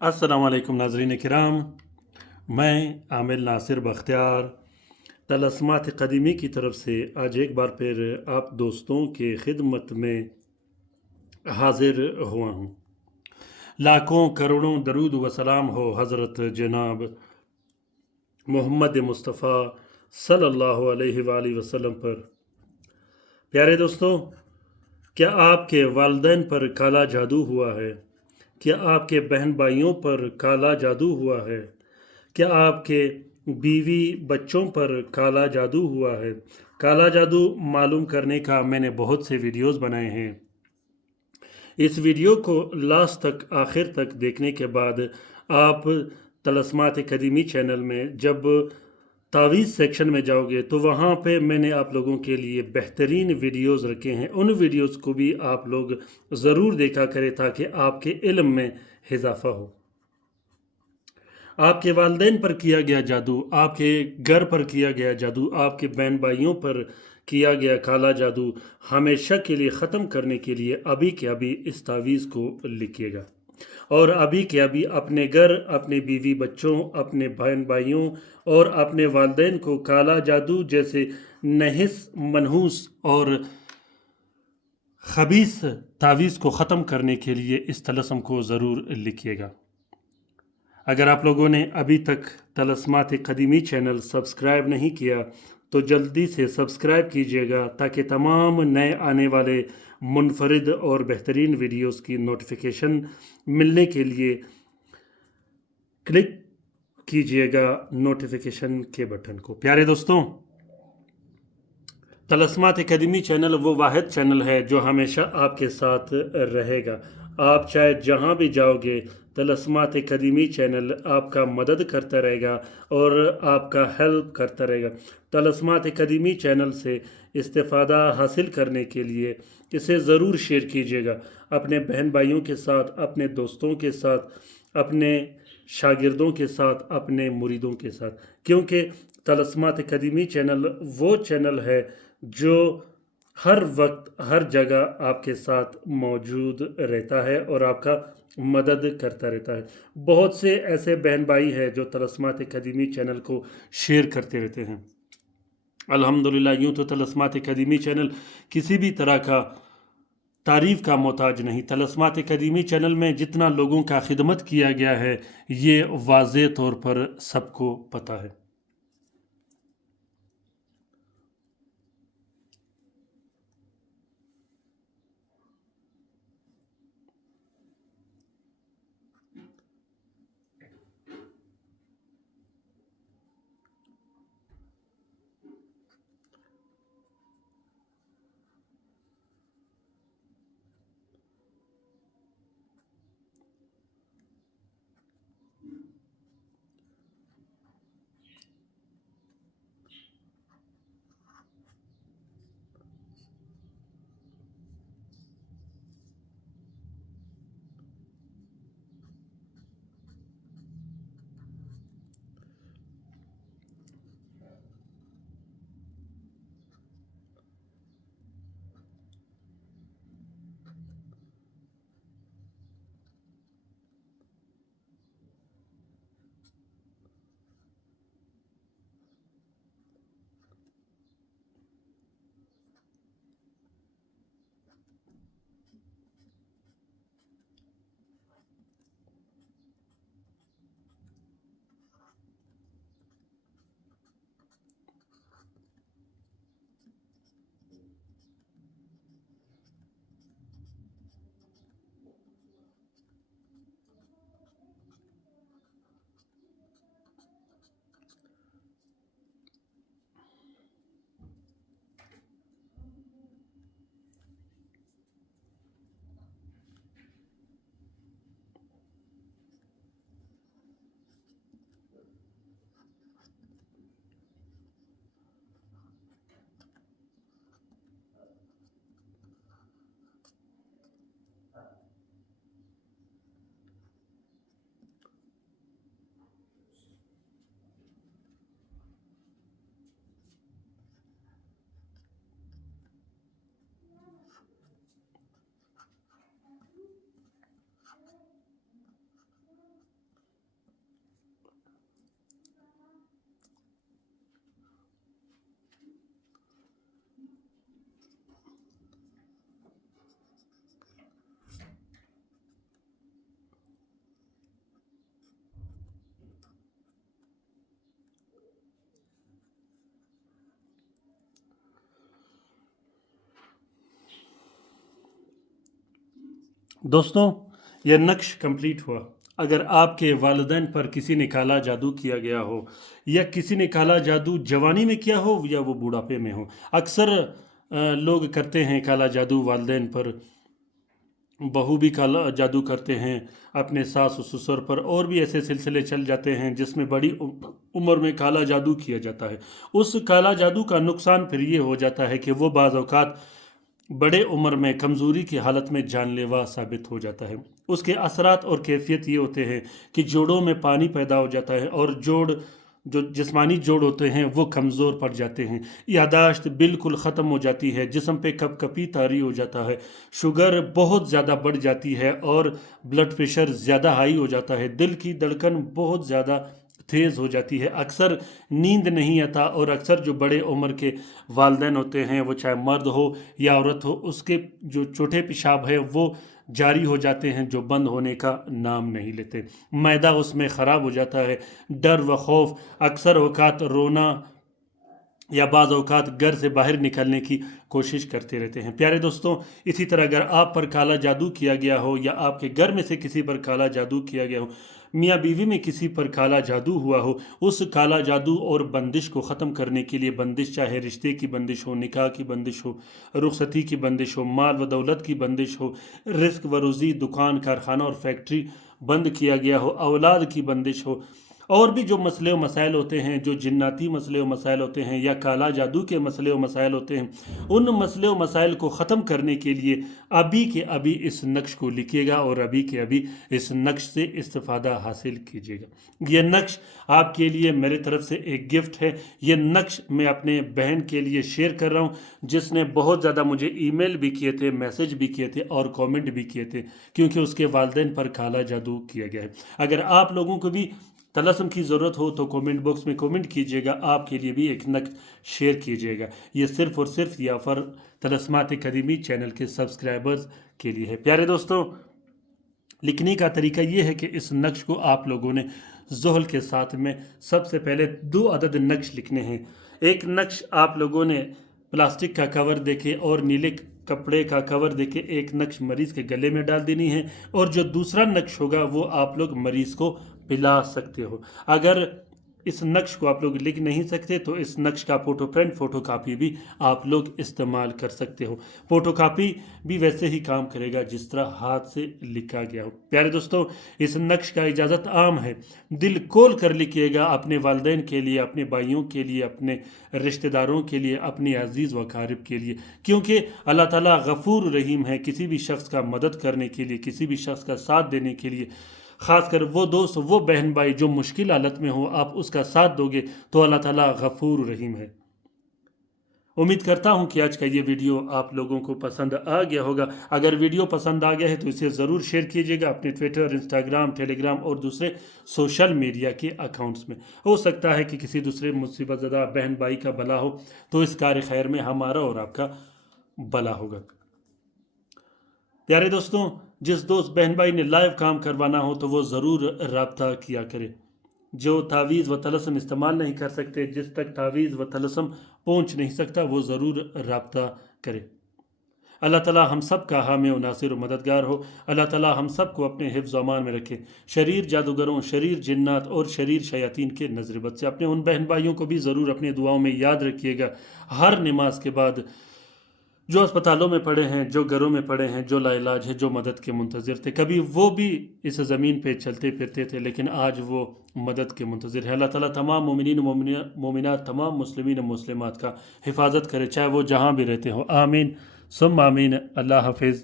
अस्सलाम वालेकुम नाज़रीन किराम। मैं आमिर नासिर बख्तियार तलस्मात क़दीमी की तरफ से आज एक बार फिर आप दोस्तों के खिदमत में हाजिर हुआ हूँ। लाखों करोड़ों दरूद व सलाम हो हज़रत जनाब मोहम्मद मुस्तफ़ा सल्लल्लाहु अलैहि वसल्लम पर। प्यारे दोस्तों, क्या आपके वालिदैन पर काला जादू हुआ है? क्या आपके बहन भाइयों पर काला जादू हुआ है? क्या आपके बीवी बच्चों पर काला जादू हुआ है? काला जादू मालूम करने का मैंने बहुत से वीडियोस बनाए हैं। इस वीडियो को लास्ट तक आखिर तक देखने के बाद आप तलस्मात कदीमी चैनल में जब तावीज़ सेक्शन में जाओगे तो वहाँ पे मैंने आप लोगों के लिए बेहतरीन वीडियोस रखे हैं। उन वीडियोस को भी आप लोग ज़रूर देखा करें ताकि आपके इल्म में इजाफ़ा हो। आपके वालिदैन पर किया गया जादू, आपके घर पर किया गया जादू, आपके बहन भाइयों पर किया गया काला जादू हमेशा के लिए ख़त्म करने के लिए अभी के अभी इस तावीज़ को लिखिएगा और अभी के अभी अपने घर, अपने बीवी बच्चों, अपने बहन भाइयों और अपने वालिदैन को काला जादू जैसे नहिस, मनहूस और खबीस तावीज़ को ख़त्म करने के लिए इस तलस्म को ज़रूर लिखिएगा। अगर आप लोगों ने अभी तक तलस्मात क़दीमी चैनल सब्सक्राइब नहीं किया तो जल्दी से सब्सक्राइब कीजिएगा ताकि तमाम नए आने वाले मुनफरिद और बेहतरीन वीडियोस की नोटिफिकेशन मिलने के लिए क्लिक कीजिएगा नोटिफिकेशन के बटन को। प्यारे दोस्तों, तलस्मात अकेडमी चैनल वो वाहिद चैनल है जो हमेशा आपके साथ रहेगा। आप चाहे जहाँ भी जाओगे तलस्मात अकेडमी चैनल आपका मदद करता रहेगा और आपका हेल्प करता रहेगा। तलस्मात अकेडमी चैनल से इस्तेफ़ादा हासिल करने के लिए इसे ज़रूर शेयर कीजिएगा अपने बहन भाइयों के साथ, अपने दोस्तों के साथ, अपने शागिर्दों के साथ, अपने मुरीदों के साथ, क्योंकि तलस्मात अकेडमी चैनल वो चैनल है जो हर वक्त हर जगह आपके साथ मौजूद रहता है और आपका मदद करता रहता है। बहुत से ऐसे बहन भाई हैं जो तलस्मात अकेडमी चैनल को शेयर करते रहते हैं। अल्हम्दुलिल्लाह, यूँ तो तलस्मात अकेडमी चैनल किसी भी तरह का तारीफ़ का मोहताज नहीं। तलस्मात अकेडमी चैनल में जितना लोगों का खिदमत किया गया है ये वाज़ेह तौर पर सबको पता है। दोस्तों, यह नक्श कंप्लीट हुआ। अगर आपके वालिदैन पर किसी ने काला जादू किया गया हो, या किसी ने काला जादू जवानी में किया हो या वो बूढ़ापे में हो, अक्सर लोग करते हैं काला जादू वालिदैन पर, बहू भी काला जादू करते हैं अपने सास ससुर पर, और भी ऐसे सिलसिले चल जाते हैं जिसमें बड़ी उम्र में काला जादू किया जाता है। उस काला जादू का नुकसान फिर ये हो जाता है कि वो बाज़ औक़ात बड़े उम्र में कमज़ोरी की हालत में जानलेवा साबित हो जाता है। उसके असरात और कैफियत ये होते हैं कि जोड़ों में पानी पैदा हो जाता है, और जोड़ जो जिस्मानी जोड़ होते हैं वो कमज़ोर पड़ जाते हैं, यादाश्त बिल्कुल ख़त्म हो जाती है, जिस्म पे कपकपी तारी हो जाता है, शुगर बहुत ज़्यादा बढ़ जाती है, और ब्लड प्रेशर ज़्यादा हाई हो जाता है, दिल की धड़कन बहुत ज़्यादा तेज़ हो जाती है, अक्सर नींद नहीं आता, और अक्सर जो बड़े उम्र के वालिदैन होते हैं, वो चाहे मर्द हो या औरत हो, उसके जो चौथे पेशाब है वो जारी हो जाते हैं, जो बंद होने का नाम नहीं लेते। मैदा उसमें ख़राब हो जाता है, डर व खौफ, अक्सर औक़ात रोना या बाज़ औक़ात घर से बाहर निकलने की कोशिश करते रहते हैं। प्यारे दोस्तों, इसी तरह अगर आप पर काला जादू किया गया हो, या आपके घर में से किसी पर काला जादू किया गया हो, मियाँ बीवी में किसी पर काला जादू हुआ हो, उस काला जादू और बंदिश को ख़त्म करने के लिए, बंदिश चाहे रिश्ते की बंदिश हो, निकाह की बंदिश हो, रुखसती की बंदिश हो, माल व दौलत की बंदिश हो, रिस्क व रोज़ी, दुकान कारखाना और फैक्ट्री बंद किया गया हो, औलाद की बंदिश हो, और भी जो मसले व मसाइल होते हैं, जो जिन्नाती मसले व मसाइल होते हैं, या काला जादू के मसले व मसाइल होते हैं, उन मसले व मसाइल को ख़त्म करने के लिए अभी के अभी इस नक्श को लिखिएगा, और अभी के अभी इस नक्श से इस्तिफ़ादा हासिल कीजिएगा। यह नक्श आपके लिए मेरे तरफ से एक गिफ्ट है। यह नक्श मैं अपने बहन के लिए शेयर कर रहा हूँ, जिसने बहुत ज़्यादा मुझे ईमेल भी किए थे, मैसेज भी किए थे, और कमेंट भी किए थे, क्योंकि उसके वालिदैन पर काला जादू किया गया है। अगर आप लोगों को भी तलस्म की ज़रूरत हो तो कमेंट बॉक्स में कमेंट कीजिएगा, आपके लिए भी एक नक्श शेयर कीजिएगा। ये सिर्फ़ और सिर्फ ये ऑफ़र तलस्मात कदीमी चैनल के सब्सक्राइबर्स के लिए है। प्यारे दोस्तों, लिखने का तरीका ये है कि इस नक्श को आप लोगों ने ज़ोहल के साथ में सबसे पहले 2 अदद नक्श लिखने हैं। एक नक्श आप लोगों ने प्लास्टिक का कवर देके और नीले कपड़े का कवर देके एक नक्श मरीज़ के गले में डाल देनी है, और जो दूसरा नक्श होगा वो आप लोग मरीज़ को पिला सकते हो। अगर इस नक्श को आप लोग लिख नहीं सकते तो इस नक्श का फ़ोटो प्रिंट फ़ोटो कापी भी आप लोग इस्तेमाल कर सकते हो। फ़ोटो कापी भी वैसे ही काम करेगा जिस तरह हाथ से लिखा गया हो। प्यारे दोस्तों, इस नक्श का इजाज़त आम है, दिल खोल कर लिखिएगा, अपने वालिदैन के लिए, अपने भाइयों के लिए, अपने रिश्तेदारों के लिए, अपने अजीज़ व क़ारिब के लिए, क्योंकि अल्लाह ताला गफ़ूर रहीम है। किसी भी शख्स का मदद करने के लिए, किसी भी शख्स का साथ देने के लिए, ख़ासकर वो दोस्त, वो बहन भाई जो मुश्किल हालत में हो, आप उसका साथ दोगे तो अल्लाह ताला गफ़ूर रहीम है। उम्मीद करता हूँ कि आज का ये वीडियो आप लोगों को पसंद आ गया होगा। अगर वीडियो पसंद आ गया है तो इसे ज़रूर शेयर कीजिएगा अपने ट्विटर, इंस्टाग्राम, टेलीग्राम और दूसरे सोशल मीडिया के अकाउंट्स में। हो सकता है कि किसी दूसरे मुसीबत ज़दा बहन भाई का भला हो, तो इस कार्य खैर में हमारा और आपका भला होगा। प्यारे दोस्तों, जिस दोस्त बहन भाई ने लाइव काम करवाना हो तो वो ज़रूर रब्ता किया करे। जो तावीज़ व तलस्म इस्तेमाल नहीं कर सकते, जिस तक तावीज़ व तलस्म पहुँच नहीं सकता, वो ज़रूर रब्ता करे। अल्लाह ताला हम सब का हामी व नासिर व मददगार हो। अल्लाह ताला हम सब को अपने हिफ्ज़ अमान में रखे, शरीर जादूगरों, शरीर जिन्नात और शरीर शयातीन के नज़रबद से। अपने उन बहन भाइयों को भी ज़रूर अपने दुआओं में याद रखिएगा। हर नमाज के बाद जो अस्पतालों में पड़े हैं, जो घरों में पड़े हैं, जो लाइलाज हैं, जो मदद के मुंतज़िर थे, कभी वो भी इस ज़मीन पे चलते फिरते थे, लेकिन आज वो मदद के मुंतज़िर हैं। अल्लाह ताला तमाम मोमिनीन मोमिनात, तमाम मुस्लिमीन मुस्लिमात का हिफाजत करे, चाहे वो जहाँ भी रहते हो। आमीन सुम्मा आमीन। अल्लाह हाफिज़।